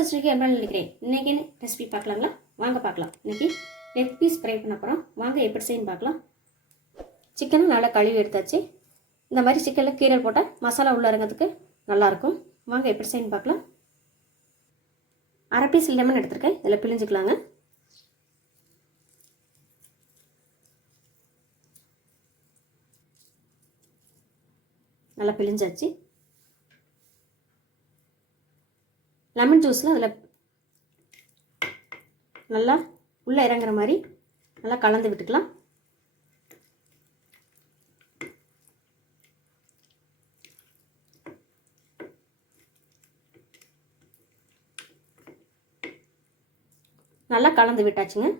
எப்படி நினைக்கிறேன். இன்னைக்கு ரெசிபி பார்க்கலாங்களா? வாங்க பார்க்கலாம். இன்னைக்கு லெக் பீஸ் ஃப்ரை பண்ண போகிறோம். வாங்க எப்படி செய்யணும் பார்க்கலாம். சிக்கனும் நல்லா கழுவி எடுத்தாச்சு. இந்த மாதிரி சிக்கனில் கீரல் போட்டால் மசாலா உள்ள இறங்கிறதுக்கு நல்லாயிருக்கும். வாங்க எப்படி செய்யணும் பார்க்கலாம். அரை பீஸ் லெமன் எடுத்துருக்கேன். இதில் பிழிஞ்சிக்கலாங்க. நல்லா பிழிஞ்சாச்சு. லெமன் ஜூஸில் அதில் நல்லா உள்ளே இறங்குற மாதிரி நல்லா கலந்து விட்டுக்கலாம். நல்லா கலந்து விட்டாச்சுங்க.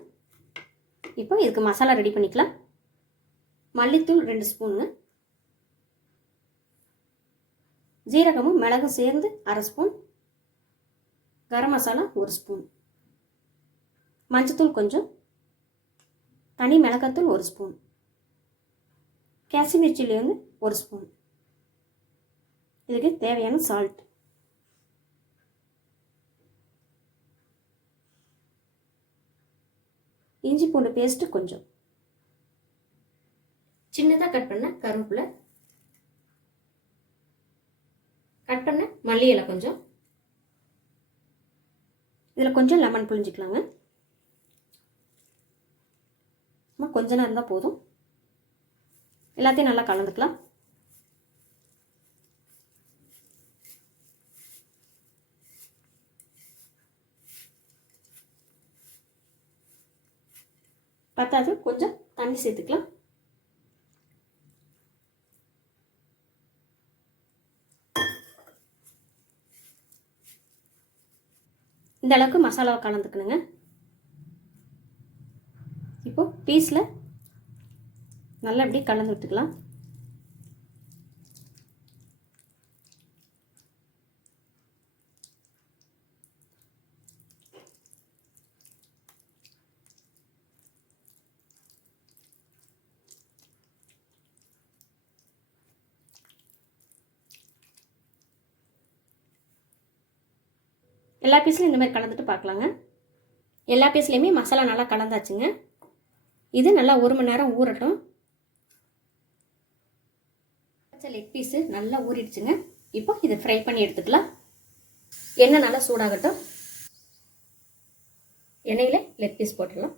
இப்போ இதுக்கு மசாலா ரெடி பண்ணிக்கலாம். மல்லித்தூள் 2 ஸ்பூனுங்க, ஜீரகமும் மிளகும் சேர்ந்து 1/2 ஸ்பூன், கரம் மசாலா 1 ஸ்பூன், மஞ்சத்தூள் கொஞ்சம், தனி மிளகாத்தூள் 1 ஸ்பூன், காஷ்மீர் சில்லி 1 ஸ்பூன். இதுக்கு தேவையான சால்ட். இஞ்சி பூண்டு பேஸ்ட் கொஞ்சம், சின்னதாக கட் பண்ண கருவேப்பிலை, கட் பண்ண மல்லி இலை கொஞ்சம். இதில் கொஞ்சம் லெமன் புழிஞ்சிக்கலாங்க. கொஞ்ச நேரம் தான் போதும். எல்லாத்தையும் நல்லா கலந்துக்கலாம். பத்தாது, கொஞ்சம் தண்ணி சேர்த்துக்கலாம். இந்த அளவுக்கு மசாலாவை கலந்துக்கணுங்க. இப்போ பீஸில் நல்லா இப்படி கலந்து விட்டுக்கலாம். எல்லா பீஸ்லையும் இந்த மாதிரி கலந்துட்டு பார்க்கலாங்க. எல்லா பீஸ்லையுமே மசாலா நல்லா கலந்தாச்சுங்க. இது நல்லா 1 மணி நேரம் ஊறட்டும். லெக் பீஸு நல்லா ஊறிடுச்சுங்க. இப்போ இதை ஃப்ரை பண்ணி எடுத்துக்கலாம். எண்ணெய் நல்லா சூடாகட்டும். எண்ணெயில் லெக் பீஸ் போட்டுடலாம்.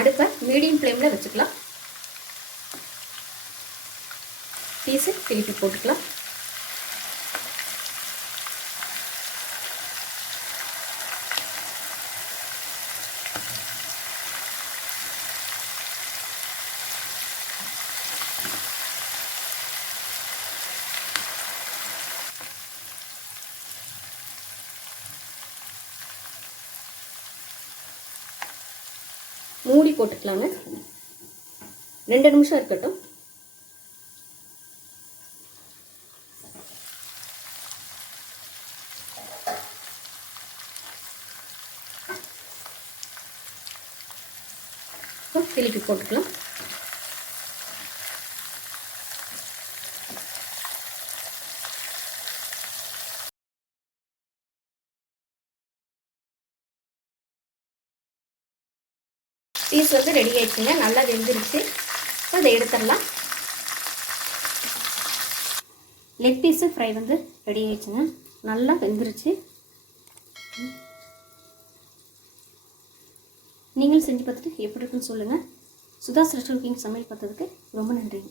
அடுப்பை மீடியம் ஃப்ளேமில் வச்சுக்கலாம். பீஸு திருப்பி போட்டுக்கலாம். மூடி போட்டுக்கலாங்க. 2 நிமிஷம் இருக்கட்டும். திருப்பி போட்டுக்கலாம். பீஸ் ரெடி ஆயிடுச்சுங்க. நல்லா வெந்துருச்சு. அதை எடுத்துடலாம். லெக் பீஸு ஃப்ரை ரெடி ஆயிடுச்சுங்க. நல்லா வெந்துருச்சு. நீங்களும் செஞ்சு பார்த்துட்டு எப்படி இருக்குன்னு சொல்லுங்கள். சுதா ஸ்பெஷல் குக்கிங் சமையல் பார்த்ததுக்கு ரொம்ப நன்றிங்க.